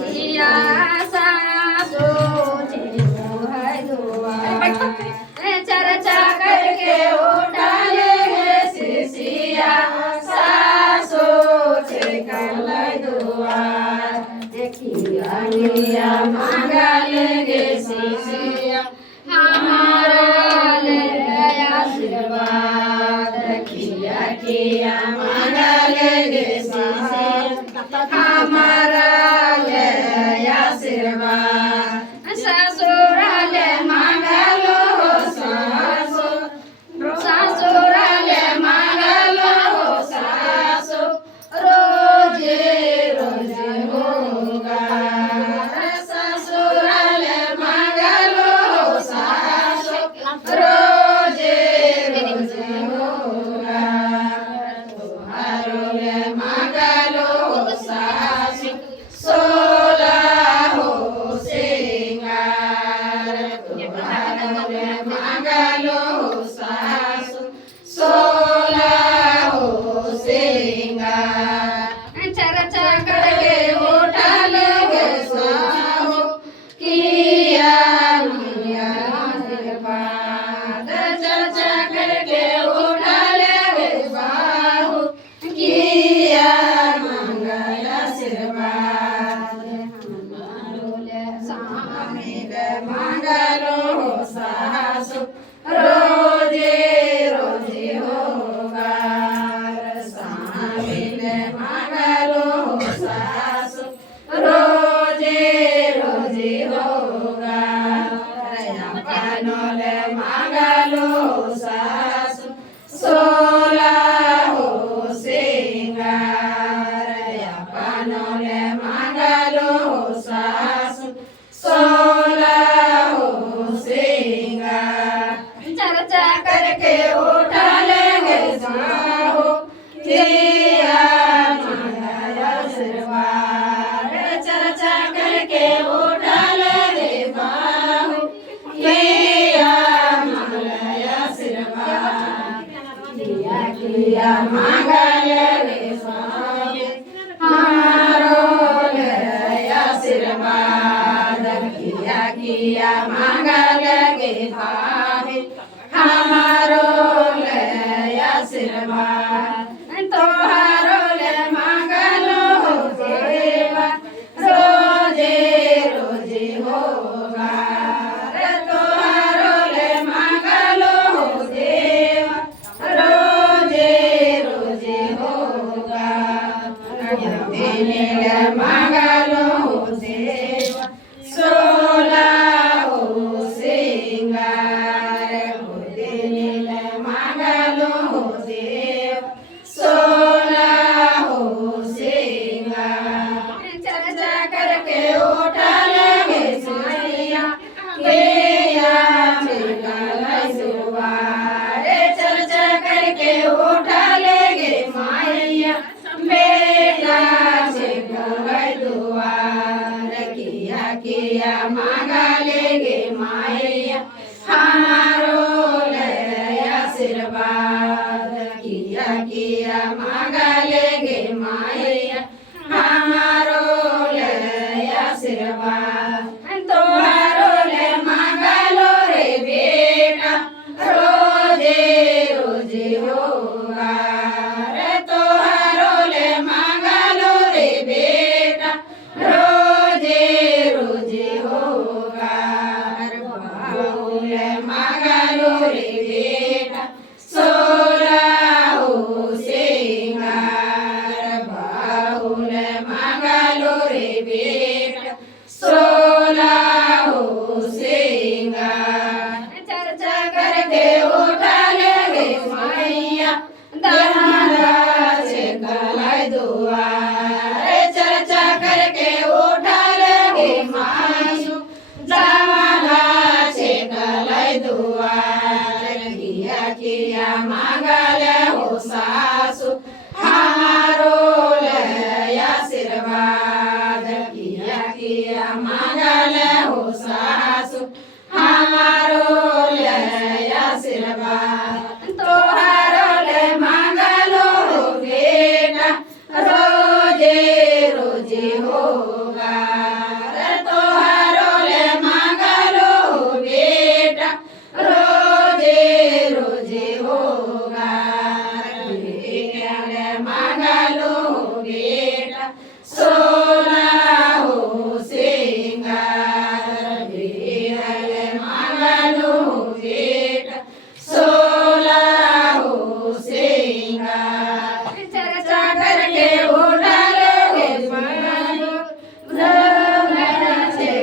सिया सासू जी को है दुआ चर्चा करके उठा लेंगे सिया सासू जी कल दुआ देखिया लिया मांगा लेंगे सिया हमारा ले आशीर्वाद देखिया किया मांगा लेंगे सिया हमारा ले आशीर्वाद ससुराले मांगा लो ससुराले मांगा लो सासु रोजे रोजे होगा ससुराले मांगा लो सासु रोजे रोजे होगा तुम्हारे मांगा लो सासु सोला हो सिंगार तुम्हारे मांगा लो सासु सोला हो सिंगार चर्चा करके उठा लेंगे साहू किया मिया आशीर्वाद चर्चा करके उठा लेंगे साहू किया मांगा आशीर्वाद मांगा लो सासु रोजे रोजे होगा सामिल मांगा लो सासु रोजे रोजे होगा पानोल मांगा लो सासु सोला हो सिंगार पानोल मांगा लो सासु सोला हो सिंगार चर्चा करके उठा लेंगे साहू किया मांगा आशीर्वाद चर्चा करके उठा लेंगे साहू किया मांगा आशीर्वाद किया मांगा लेंगे साहू हमारो ले आशीर्वाद किया मांगा लेंगे भाभी हमारो ले आशीर्वाद तोहारो ले मांगा लो देवा रोजे रोजे होगा तोहारो ले मांगा लो देवा रोजे रोजे होगा देने ले मांगा लो देवा सोला हो सिंगार देने ले मांगा लो देव सोला हो सिंगार चर्चा करके उठा लेंगे सिया किया मिला जुबार चर्चा करके उठा लेंगे माया बेटा से दुआर किया मांगा लेंगे माया हमारो ले आशीर्वाद किया मांगा लेंगे माया हमारो ले आशीर्वाद तोहारो ले मांगा लो रे बेटा रोजे रोजे होगा रे तोहारो ले मांगा लो रे बेटा रोजे रोजे होगा ले मांगा लो रे बेटा सोला हो सिंगार बाहुल मांगा लो रे बेटा सोला हो सिंगार चर्चा करके उठा लेंगे मैया दादा से कलाई दुआर चर्चा करके उठा लेंगे मायू दादा से कलाई दुआर किया मांगा ले हो सासु हमारो ले आशीर्वाद किया मांगा ले हो सासु हमारो ले आशीर्वाद तोहारो ले मांगा लो बेटा रोजे रोजे होगा सोलह हो सिंगार बिरल मांगलू बेटा सोलह हो सिंगार चर्चा करके उठलो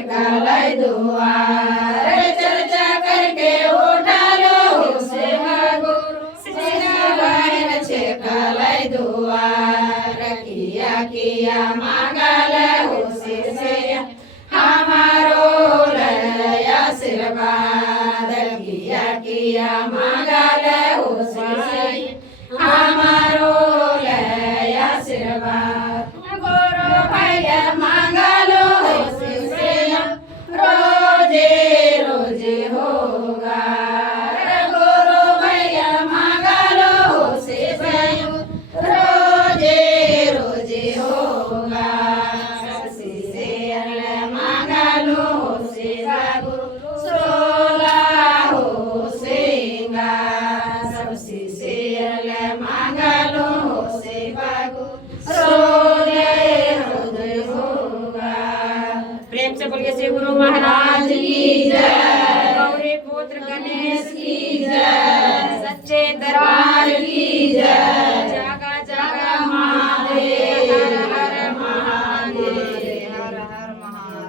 कलाई दुआर चर्चा करके उठलो से बहन छे कलाई दुआर किया मांगल हो से हमारो लया आशीर्वाद किया मांगल हो से हमारो लया आशीर्वाद गोरो भैया मांगलो हो से रोजे रोजे होगा गोरो भैया मांगलो हो से रोजे रोजे होगा मांगलो हो से सोलह हो सिंगार सबसे मांगलो हो से रोजे रोजे होगा। प्रेम से बोलिए श्री गुरु महाराज की जय। गौरी पुत्र गणेश